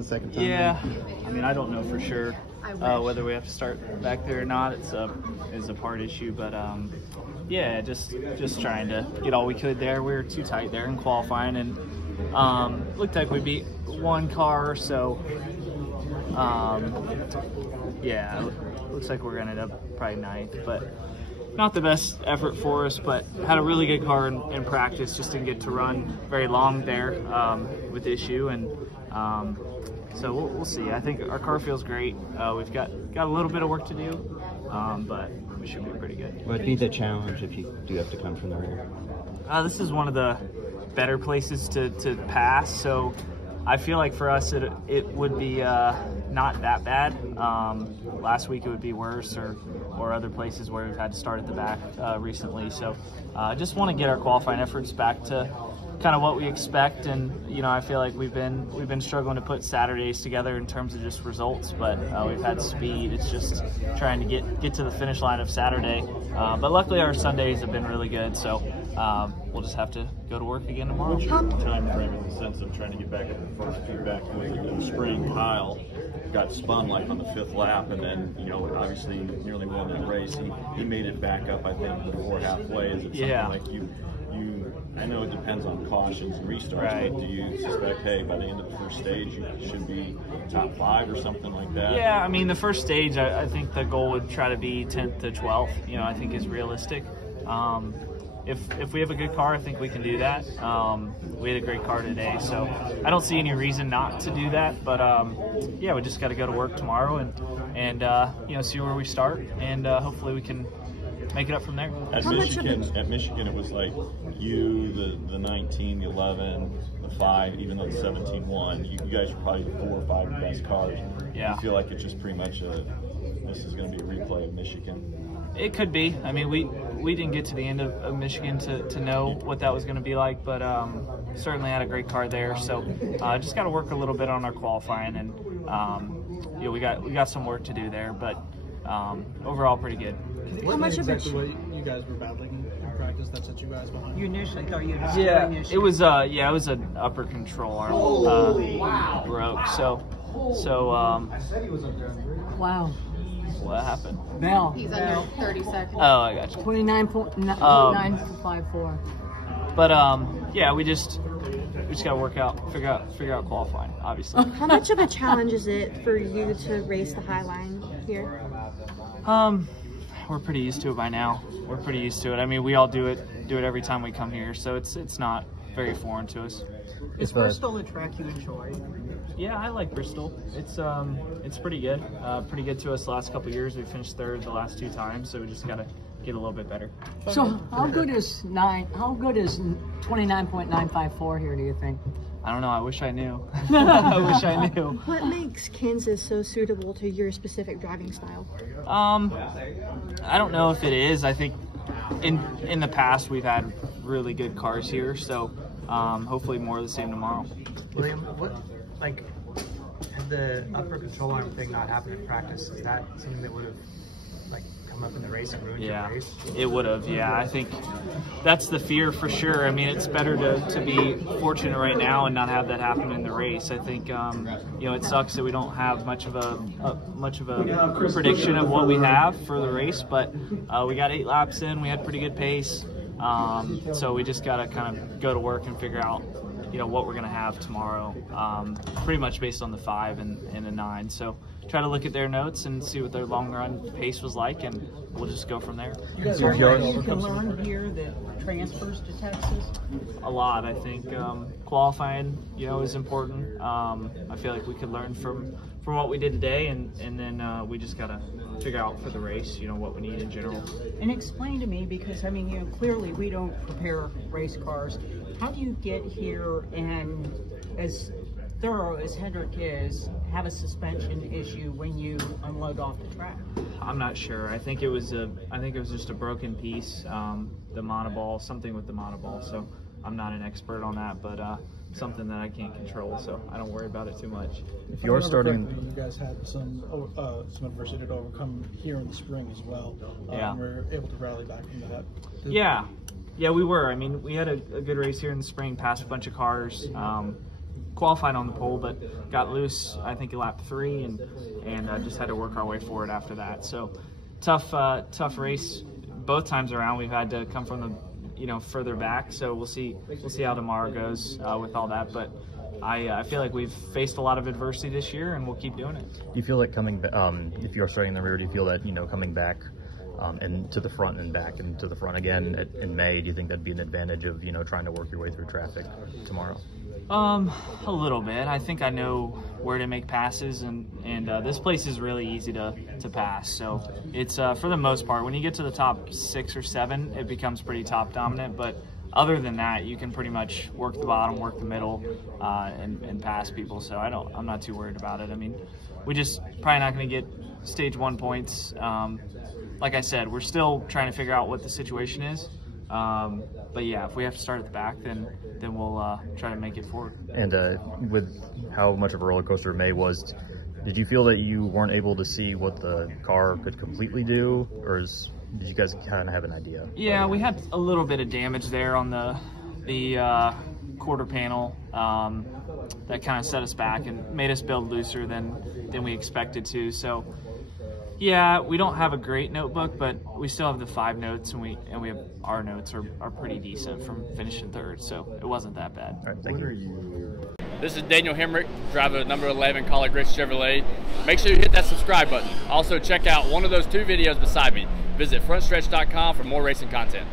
the second time? Yeah, I mean, I don't know for sure whether we have to start back there or not. It's a part issue, but yeah, just trying to get all we could there. We were too tight there in qualifying, and looked like we beat one car, so yeah, looks like we're gonna end up probably ninth, but not the best effort for us, but had a really good car in practice. Just didn't get to run very long there with issue, and so we'll see. I think our car feels great. We've got a little bit of work to do, but we should be pretty good. What would be the challenge if you do have to come from the rear? This is one of the better places to pass, so I feel like for us it would be not that bad. Last week it would be worse, or other places where we've had to start at the back recently. So I just want to get our qualifying efforts back to kind of what we expect, and I feel like we've been struggling to put Saturdays together in terms of just results, but we've had speed. It's just trying to get to the finish line of Saturday, but luckily our Sundays have been really good, so we'll just have to go to work again tomorrow. What's your time frame in the sense of trying to get back at the first feedback in the spring? Kyle got spun like on the 5th lap, and then obviously nearly won that race. He made it back up, I think, before halfway. Is it something like you? I know it depends on cautions and restarts, right, but do you suspect, hey, by the end of the first stage, you should be top 5 or something like that? Yeah, I mean, the first stage, I think the goal would try to be 10th to 12th. I think is realistic. If we have a good car, I think we can do that. We had a great car today, so I don't see any reason not to do that. But yeah, we just got to go to work tomorrow and see where we start, and hopefully we can make it up from there. At Michigan, it was like you, the 19, the 11, the 5, even though the 17 won. You guys are probably the 4 or 5 best cars. Yeah. You feel like it's just pretty much this is going to be a replay of Michigan. It could be. I mean, we didn't get to the end of Michigan to know what that was going to be like, but certainly had a great car there. So just got to work a little bit on our qualifying, and we got some work to do there, but overall pretty good. How much exactly what you guys were battling in practice that set you guys behind? You initially thought you had it was it was an upper control arm broke. So wow. What happened? Bell. He's under 30 seconds. Oh, I got you. 29.954. But yeah, we just got to figure out qualifying, obviously. How much of a challenge is it for you to race the high line here? We're pretty used to it by now. We're pretty used to it. I mean, we all do it every time we come here, so it's not very foreign to us. Is Bristol a track you enjoy? Yeah, I like Bristol. It's pretty good. Pretty good to us the last couple of years. We finished 3rd the last 2 times, so we just gotta get a little bit better. So how good is 29.954 here, do you think? I don't know. I wish I knew. I wish I knew. What makes Kansas so suitable to your specific driving style? I don't know if it is. I think in the past we've had really good cars here, so hopefully more of the same tomorrow. William, had the upper control arm thing not happened in practice, is that something that would have come up in the race and ruined your race? It would have. Yeah, I think that's the fear for sure. I mean, it's better to be fortunate right now and not have that happen in the race. I think it sucks that we don't have much of a prediction of what we have for the race, but we got 8 laps in. We had pretty good pace, so we just got to kind of go to work and figure out what we're going to have tomorrow, pretty much based on the 5 and the 9. So try to look at their notes and see what their long run pace was like, and we'll just go from there. Is there anything you can learn here that transfers to Texas? A lot, I think. Qualifying, is important. I feel like we could learn from what we did today, and then we just got to figure out for the race, what we need in general. And explain to me, because I mean, clearly we don't prepare race cars. How do you get here and, as thorough as Hendrick is, have a suspension issue when you unload off the track? I'm not sure. I think it was just a broken piece, the monoball, something with the monoball. So I'm not an expert on that, but something that I can't control, so I don't worry about it too much. If you're starting, you guys had some adversity to overcome here in the spring as well. Yeah, we're able to rally back into that. Yeah, we were. I mean, we had a good race here in the spring, passed a bunch of cars. qualified on the pole, but got loose, I think, lap 3, and just had to work our way forward after that. So tough race both times around. We've had to come from the further back, so we'll see how tomorrow goes with all that. But I feel like we've faced a lot of adversity this year, and we'll keep doing it. Do you feel like if you're starting in the rear, do you feel that coming back and to the front and back and to the front again in May, do you think that'd be an advantage of trying to work your way through traffic tomorrow? A little bit. I think I know where to make passes, and this place is really easy to pass. So it's for the most part, when you get to the top 6 or 7, it becomes pretty top dominant. But other than that, you can pretty much work the bottom, work the middle, and pass people. So I'm not too worried about it. I mean, we just probably not going to get stage 1 points. Like I said, we're still trying to figure out what the situation is. But yeah, if we have to start at the back, then we'll try to make it forward. And with how much of a roller coaster May was, did you feel that you weren't able to see what the car could completely do, or did you guys kind of have an idea? Yeah, we had a little bit of damage there on the quarter panel that kind of set us back and made us build looser than we expected to. So yeah, we don't have a great notebook, but we still have the 5 notes, and we have our notes are pretty decent from finishing 3rd, so it wasn't that bad. All right, thank you. This is Daniel Hemrick, driver number 11 Collar Grits Chevrolet. Make sure you hit that subscribe button. Also check out one of those 2 videos beside me. Visit frontstretch.com for more racing content.